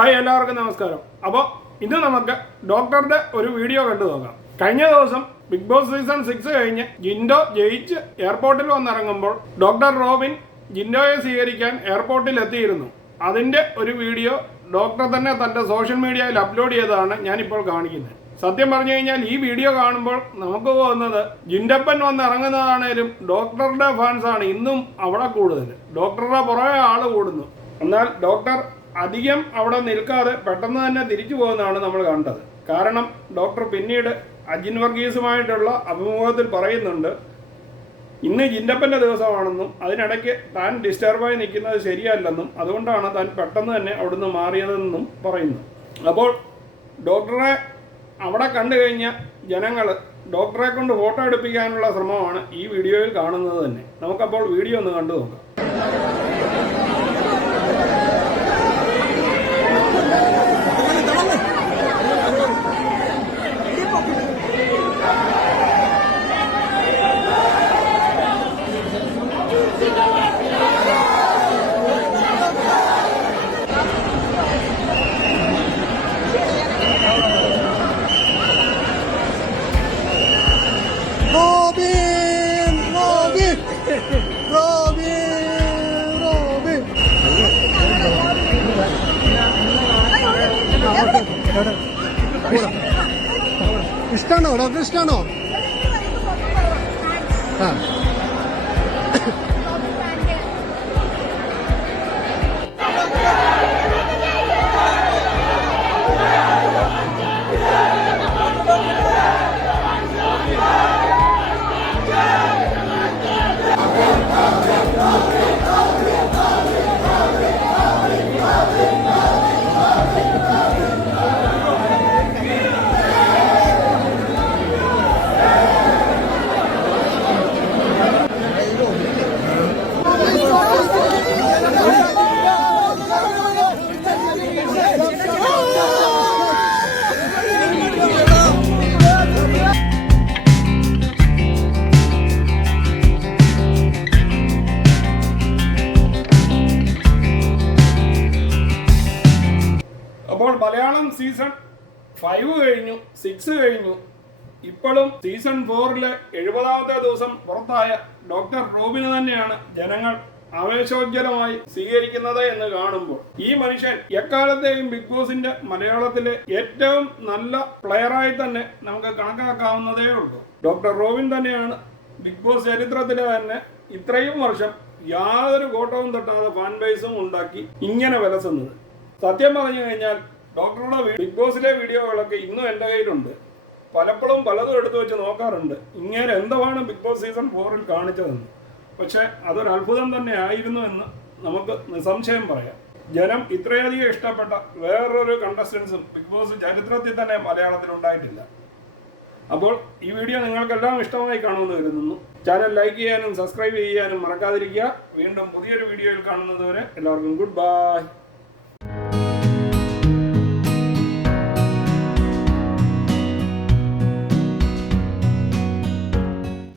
Hi, എല്ലാവർക്കും നമസ്കാരം. അപ്പോൾ ഇന്ന് നമുക്ക് ഡോക്ടറുടെ ഒരു വീഡിയോ കണ്ടു നോക്കാം. കഴിഞ്ഞ ദിവസം ബിഗ് ബോസ് സീസൺ 6 കഴിഞ്ഞ് ജിൻഡോ ജയിച്ച് എയർപോർട്ടിൽ വന്നിറങ്ങുമ്പോൾ ഡോക്ടർ റോബിൻ ജിൻഡോയെ സ്വീകരിക്കാൻ എയർപോർട്ടിൽ എത്തിയിരുന്നു. അതിൻ്റെ ഒരു വീഡിയോ ഡോക്ടർ തന്നെ തൻ്റെ സോഷ്യൽ മീഡിയയിൽ അപ്ലോഡ് ചെയ്തതാണ് ഞാനിപ്പോൾ കാണിക്കുന്നത്. സത്യം പറഞ്ഞു കഴിഞ്ഞാൽ ഈ വീഡിയോ കാണുമ്പോൾ നമുക്ക് തോന്നുന്നത് ജിൻഡപ്പൻ വന്ന് ഇറങ്ങുന്നതാണേലും ഡോക്ടറുടെ ഫാൻസാണ് ഇന്നും അവിടെ കൂടുതൽ. ഡോക്ടറുടെ പുറകെ ആൾ കൂടുന്നു. എന്നാൽ ഡോക്ടർ അധികം അവിടെ നിൽക്കാതെ പെട്ടെന്ന് തന്നെ തിരിച്ചു പോകുന്നതാണ് നമ്മൾ കണ്ടത്. കാരണം ഡോക്ടർ പിന്നീട് അജിൻ വർഗീസുമായിട്ടുള്ള അഭിമുഖത്തിൽ പറയുന്നുണ്ട്, ഇന്ന് ജിൻഡപ്പൻ്റെ ദിവസമാണെന്നും അതിനിടയ്ക്ക് താൻ ഡിസ്റ്റർബായി നിൽക്കുന്നത് ശരിയല്ലെന്നും അതുകൊണ്ടാണ് താൻ പെട്ടെന്ന് തന്നെ അവിടുന്ന് മാറിയതെന്നും പറയുന്നു. അപ്പോൾ ഡോക്ടറെ അവിടെ കണ്ടു കഴിഞ്ഞ ജനങ്ങൾ ഡോക്ടറെ കൊണ്ട് ഫോട്ടോ എടുപ്പിക്കാനുള്ള ശ്രമമാണ് ഈ വീഡിയോയിൽ കാണുന്നത് തന്നെ. നമുക്കപ്പോൾ വീഡിയോ ഒന്ന് കണ്ടു നോക്കാം. ഇഷ്ടാണോ ഡോക്ടർ, ഇഷ്ടാണോ? ആ അപ്പോൾ മലയാളം സീസൺ 5 കഴിഞ്ഞു, 6 കഴിഞ്ഞു. ഇപ്പോഴും സീസൺ 4-ലെ 70ാമത്തെ ദിവസം പുറത്തായ ഡോക്ടർ റോബിനെ തന്നെയാണ് ജനങ്ങൾ ആവേശോജ്വലമായി സ്വീകരിക്കുന്നത് എന്ന് കാണുമ്പോൾ ഈ മനുഷ്യൻ എക്കാലത്തെയും ബിഗ് ബോസിന്റെ മലയാളത്തിലെ ഏറ്റവും നല്ല പ്ലെയറായി തന്നെ നമുക്ക് കണക്കാക്കാവുന്നതേ ഉള്ളൂ. ഡോക്ടർ റോബിൻ തന്നെയാണ് ബിഗ് ബോസ് ചരിത്രത്തിലെ തന്നെ ഇത്രയും വർഷം യാതൊരു കോട്ടവും തട്ടാതെ ഫാൻ ബേസും ഉണ്ടാക്കി ഇങ്ങനെ വിലസുന്നത്. സത്യം പറഞ്ഞു കഴിഞ്ഞാൽ ഡോക്ടറുടെ ബിഗ് ബോസിലെ വീഡിയോകളൊക്കെ ഇന്നും എൻ്റെ കയ്യിലുണ്ട്. പലപ്പോഴും പലതും എടുത്തു വെച്ച് നോക്കാറുണ്ട് ഇങ്ങനെ എന്താണ് ബിഗ് ബോസ് സീസൺ 4-ൽ കാണിച്ചതെന്ന്. പക്ഷെ അതൊരു അത്ഭുതം തന്നെ ആയിരുന്നു എന്ന് നമുക്ക് നിസ്സംശയം പറയാം. ജനം ഇത്രയധികം ഇഷ്ടപ്പെട്ട വേറൊരു കണ്ടസ്റ്റൻസും ബിഗ് ബോസ് ചരിത്രത്തിൽ തന്നെ മലയാളത്തിൽ ഉണ്ടായിട്ടില്ല. അപ്പോൾ ഈ വീഡിയോ നിങ്ങൾക്കെല്ലാം ഇഷ്ടമായി കാണുമെന്ന് കരുതുന്നു. ചാനൽ ലൈക്ക് ചെയ്യാനും സബ്സ്ക്രൈബ് ചെയ്യാനും മറക്കാതിരിക്കുക. വീണ്ടും പുതിയൊരു വീഡിയോയിൽ കാണുന്നതുവരെ എല്ലാവർക്കും ഗുഡ് ബൈ.